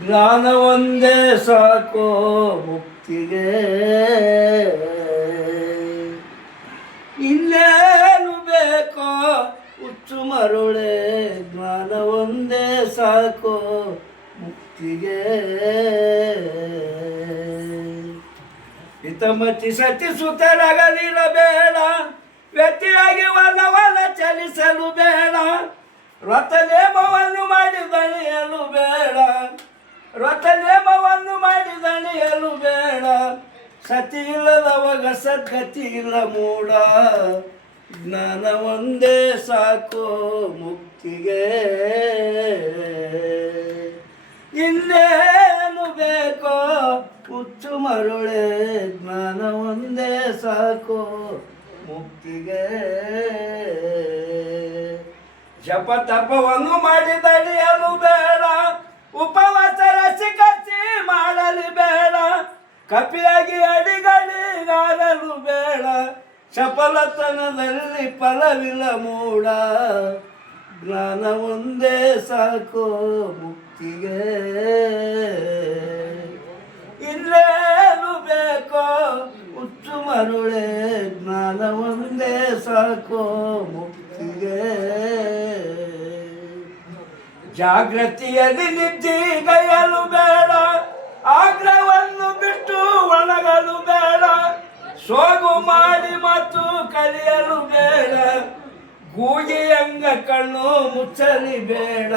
ಜ್ಞಾನ ಒಂದೇ ಸಾಕೋ ಮುಕ್ತಿಗೆ, ಇನ್ನೇನು ಬೇಕೋ ಹುಚ್ಚು ಮರುಳೆ. ಜ್ಞಾನ ಒಂದೇ ಸಾಕೋ ಮುಕ್ತಿಗೆ. ಹಿತಮತಿ ಸತಿಸುತ್ತರಗಲಿರಬೇಡ, ವ್ಯತಿಯಾಗಿ ವನವನ ಚಲಿಸಲು ಬೇಡ. ವ್ರತನೇಮವನ್ನು ಮಾಡಿ ದಣಿಯಲು ಬೇಡ, ವ್ರತನೇಮವನ್ನು ಮಾಡಿ ದಣಿಯಲು ಬೇಡ. ಸತಿ ಇಲ್ಲದವಾಗ ಸದ್ಗತಿ ಇಲ್ಲ ಮೂಢ. ಜ್ಞಾನ ಒಂದೇ ಸಾಕೋ ಮುಕ್ತಿಗೆ, ಇನ್ನೇನು ಬೇಕೋ ಹುಚ್ಚು ಮರುಳೆ. ಜ್ಞಾನ ಒಂದೇ ಸಾಕೋ ಮುಕ್ತಿಗೆ. ಜಪ ತಪವನ್ನು ಮಾಡಿ ದಣಿಯಲು ಬೇಡ, ಉಪವಾಸ ರಸಿಕಸಿ ಮಾಡಲು ಬೇಡ. ಕಪಿಯಾಗಿ ಅಡಿಗಳಿಗಾರಲು ಬೇಡ, ಚಪಲತನದಲ್ಲಿ ಫಲವಿಲ್ಲ ಮೂಢ. ಜ್ಞಾನ ಒಂದೇ ಸಾಕೋ ಮುಕ್ತಿಗೆ, ಇನ್ನೇನು ಬೇಕೋ ಹುಚ್ಚು ಮರುಳೆ. ಜ್ಞಾನ ಒಂದೇ ಸಾಕೋ ಮುಕ್ತಿಗೆ. ಜಾಗೃತಿಯಲ್ಲಿ ನಿದ್ದಿಗೈಯಲು ಬೇಡ, ಆಗ್ರಹವನ್ನು ಬಿಟ್ಟು ಒಣಗಲು ಬೇಡ. ಸೋಗು ಮಾಡಿ ಮತ್ತು ಕಲಿಯಲು ಬೇಡ, ಗೂಗಿಯಂಗ ಕಣ್ಣು ಮುಚ್ಚಲಿ ಬೇಡ.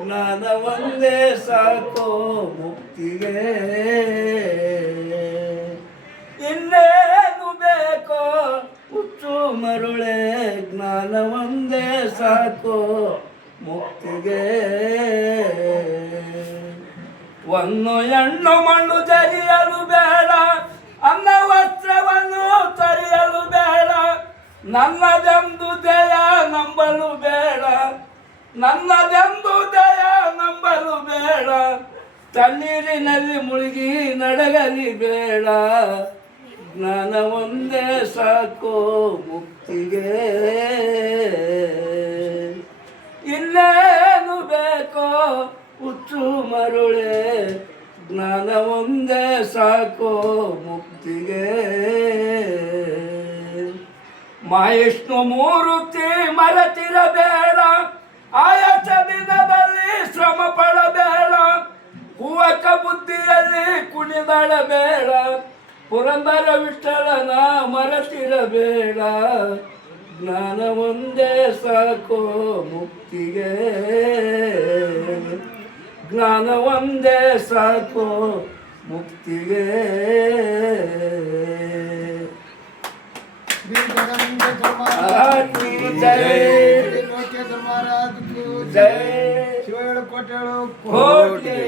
ಜ್ಞಾನ ಒಂದೇ ಸಾಕೋ ಮುಕ್ತಿಗೆ, ಇನ್ನೇನು ಬೇಕೋ ಹುಚ್ಚು ಮರುಳೆ. ಜ್ಞಾನ ಒಂದೇ ಸಾಕೋ ಮುಕ್ತಿಗೆ. ಒಂದು ಹೆಣ್ಣು ಮಣ್ಣು ಜರಿಯಲು ಬೇಡ, ಅನ್ನ ವಸ್ತ್ರವನ್ನು ತರಿಯಲು ಬೇಡ. ನನ್ನದೆಂದು ದಯ ನಂಬಲು ಬೇಡ, ನನ್ನದೆಂದು ದಯ ನಂಬಲು ಬೇಡ. ತಣ್ಣೀರಿನಲ್ಲಿ ಮುಳುಗಿ ನಡಗಲಿ ಬೇಡ. ಜ್ಞಾನ ಒಂದೇ ಸಾಕೋ ಮುಕ್ತಿಗೆ, ಇನ್ನೇನು ಬೇಕೋ ಹುಚ್ಚು ಮರುಳೆ. ಜ್ಞಾನ ಒಂದೇ ಸಾಕೋ ಮುಕ್ತಿಗೆ. ಮಹಾವಿಷ್ಣು ಮೂರ್ತಿ ಮರೆತಿರಬೇಡ, ಆಯಾಸ ದಿನದಲ್ಲಿ ಶ್ರಮ ಪಡಬೇಡ. ಹೂವಕ ಬುದ್ಧಿಯಲ್ಲಿ ಕುಣಿದಾಡಬೇಡ, ಪುರಂದರ ವಿಠಲನ ಮರೆತಿರಬೇಡ. ಜ್ಞಾನ ಒಂದೇ ಸಾಕೋ ಮುಕ್ತಿಗೆ, ಜ್ಞಾನ ಒಂದೇ ಸಾಕೋ ಮುಕ್ತಿಗೆ. ಜಯ ಜಯ ಶಿವ 7 ಕೋಟಿ